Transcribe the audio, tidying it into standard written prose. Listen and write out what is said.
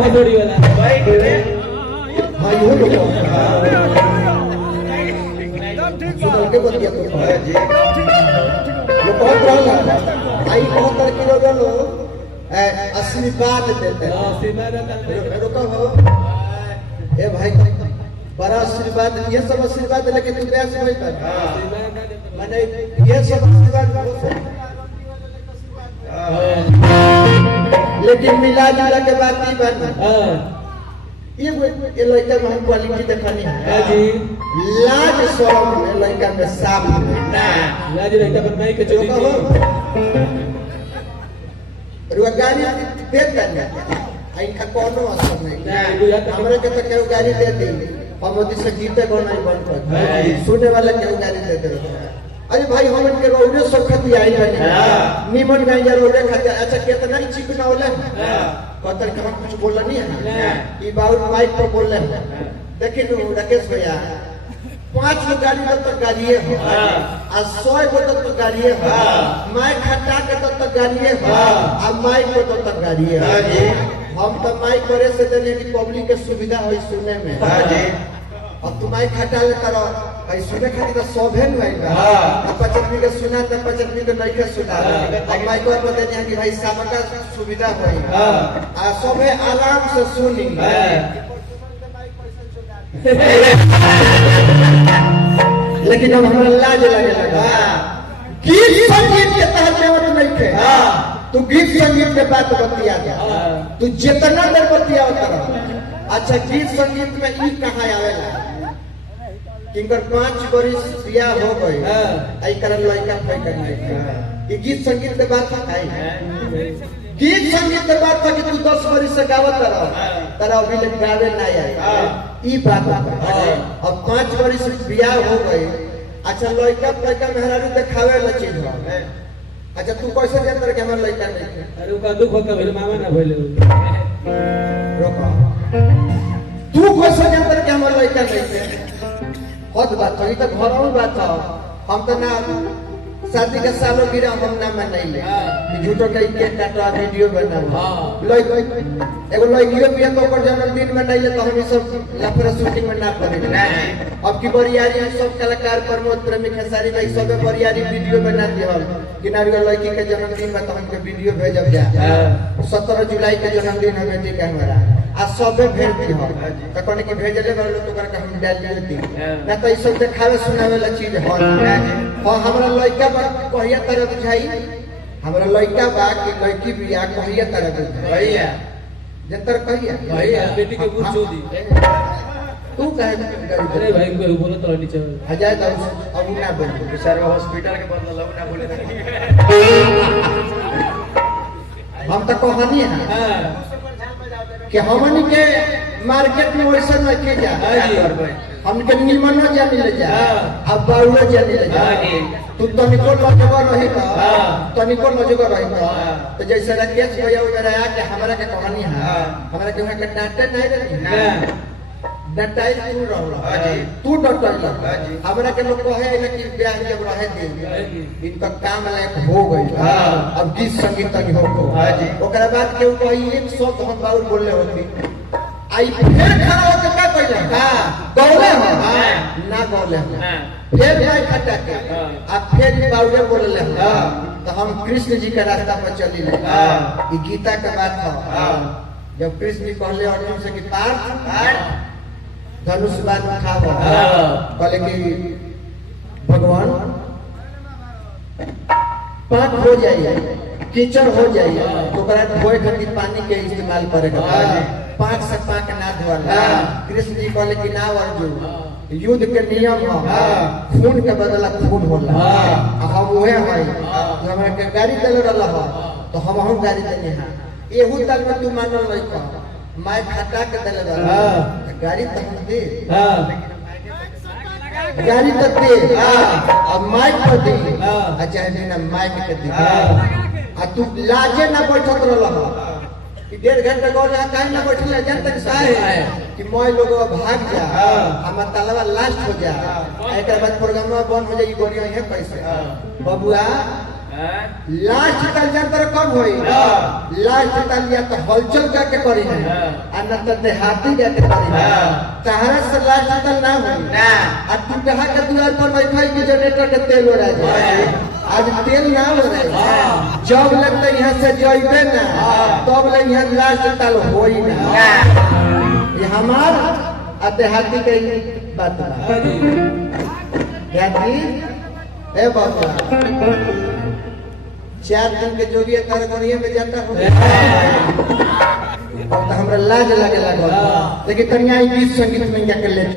भोसड़ी वाला भाई हाँ यो लोग सुधर के बतिया तो जी ये बहुत रहा आई बहुत तरह के लोग आशीर्वाद देते हैं आशीर्वाद रुको हो ए भाई बड़ा आशीर्वाद ये सब आशीर्वाद लेकिन तू क्या समझ पा मैंने ये सब आशीर्वाद लेकिन मिला जुला के बात नहीं बन ये लड़का में हम क्वालिटी दिखानी है जी लाज शर्म में लड़का में साफ ना लाज लड़का पर नहीं के चली गाड़ी दे करना इनका कोनो असर नहीं हमरे के तो केहू गाड़ी दे दी हम मोदी से जीते को नहीं बन पाए सुनने वाले केहू गाड़ी दे दे अरे भाई हम इनके रोने सब खती आई बने निमन गई जा रोने खाते अच्छा कितना ही चिकना होला कतल के हम कुछ बोलना नहीं है ये बाउल माइक पर बोल रहे हैं देखिए राकेश भैया 5 गो गाड़ी तो गाड़ी है आ 100 गो तो गाड़ी है माइक हटा के तो गाड़ी है आ माइक को तो गाड़ी है हम तो माइक करे से देने की पब्लिक के सुविधा हो सुने में अब तुम माइक हटा ले करो भाई सुने खातिर तो सोभे नहीं बा अब 75 के सुना तो 75 के नहीं के सुना अब माइक पर देने कि भाई सबका सुविधा होई आ सोभे आराम से सुनी लेकिन अब हमारा लाज लगे लगा गीत संगीत के तहत जरूरत नहीं थे तू गीत संगीत के बात बतिया जा तू जितना देर बतिया उतना अच्छा गीत संगीत में ई कहाँ आवेला किंकर 5 बरिस बियाह हो गए आई करन लड़का फै करने ये गीत संगीत के बात है गीत संगीत के बात था कि तू 10 बरिस से गावत रह तेरा अभी ले गावे ना आई ई बात है अब 5 बरिस बियाह हो गए अच्छा लड़का लड़का मेहरारू दिखावे ला चीज है अच्छा तू कैसे जानतर के हमर लड़का नहीं अरे का दुख का भेल मामा ना भेल रोका तू कैसे जानतर के हमर लड़का नहीं हद बात है तो घरों बात है हम तो ना शादी के सालों गिरा हम ना मनैले झूठो के केक काटा वीडियो बनावा एगो लड़कियों भी तो ओकर जन्मदिन मनैले तो हम सब लफड़ा शूटिंग में ना करे अब की बरियारी सब कलाकार प्रमोद प्रेमी खेसारी भाई सब बरियारी वीडियो बना दिहल किनारे लड़की के जन्मदिन में तो हमके वीडियो भेजब जा 17 जुलाई के जन्मदिन है बेटी के हमारा आ सबे भेज दिहल त कोने की भेजले वाला तो कर हम डाल देती ना तो ई सब दिखावे सुनावे ला चीज है हां हमरा लड़का कहिया तरह बुझाई हमरा लड़का बा कि लड़की बिया कहिया तरह बुझाई भैया जंतर कहिया भैया बेटी के पूछ दी तू कहे अरे भाई कोई बोलो तो नीचे हजार दाऊ अब ना बोल सर हॉस्पिटल के बदला ना बोले हम तो कहानी है हां कि हमनी के मार्केट में वैसा न के जा हमके निमन जाने ले जा अब बाउलो जाने ले जा तू तनिको लजगर रही तनिको लजगर रही तो जैसे राकेश भैया वगैरह आके हमरा के कहानी है हमरा के के डांटे नहीं रही ना डटाई तू रहला तू डटला हमरा के लोग कहे ना कि ब्याह जब रहे दे इनका काम लायक हो गई अब गीत संगीत तक हो ओकरा बाद केहू कही एक शब्द हम बाउल बोलले होती आई फिर खड़ा होकर क्या कहले गौले हो ना गौले हो फिर मैं खटा के अब फिर बाउले बोलले तो हम कृष्ण जी के रास्ता पर चली ले ये गीता का बात है जब कृष्ण जी कहले अर्जुन से कि पार्थ धनुष बाण उठाओ कहले कि भगवान पाक हो जाइए कीचड़ हो जाइए तो धोए खातिर पानी के इस्तेमाल करेगा पाक से पाक ना धोला कृष्ण जी कहले कि ना अर्जुन युद्ध के नियम है खून के बदला खून होला हम वहे है हमरा के गाड़ी देले रहला तो हम गाड़ी देने हैं एहू तल में तू मानल नहीं मैं खटा के देले रहला गाड़ी तो हम दे गाड़ी तो दे अब माइक पर दे अच्छा ना माइक के दे आ तू लाजे ना बैठत रहला कि 1.5 घंटा गौर काहे ना बैठल जानते साहे कि मोय लोग भाग जा हम तलवा लास्ट हो जा एक बाद प्रोग्राम बंद हो जाई गोरिया है कैसे बबुआ लास्ट ताल जंतर कब होई लास्ट ताल या तो हलचल जाके करी है आ न तो देहाती जाके करी है तहरा से लास्ट ताल ना होई ना आ तू कहा के द्वार पर बैठाई के जनरेटर के तेल हो रहा है आज तेल ना हो रहा है जब लगता यहाँ से जइबे ना तब लग यहाँ लास्ट ताल होई ना ये हमार आ देहाती के बात बा देहाती ए बाबा 4 दिन के जोगी तार गोरिये में जाता हो अब तो हमरा लाज लगे लगा लेकिन तनिया गीत संगीत में क्या कर ले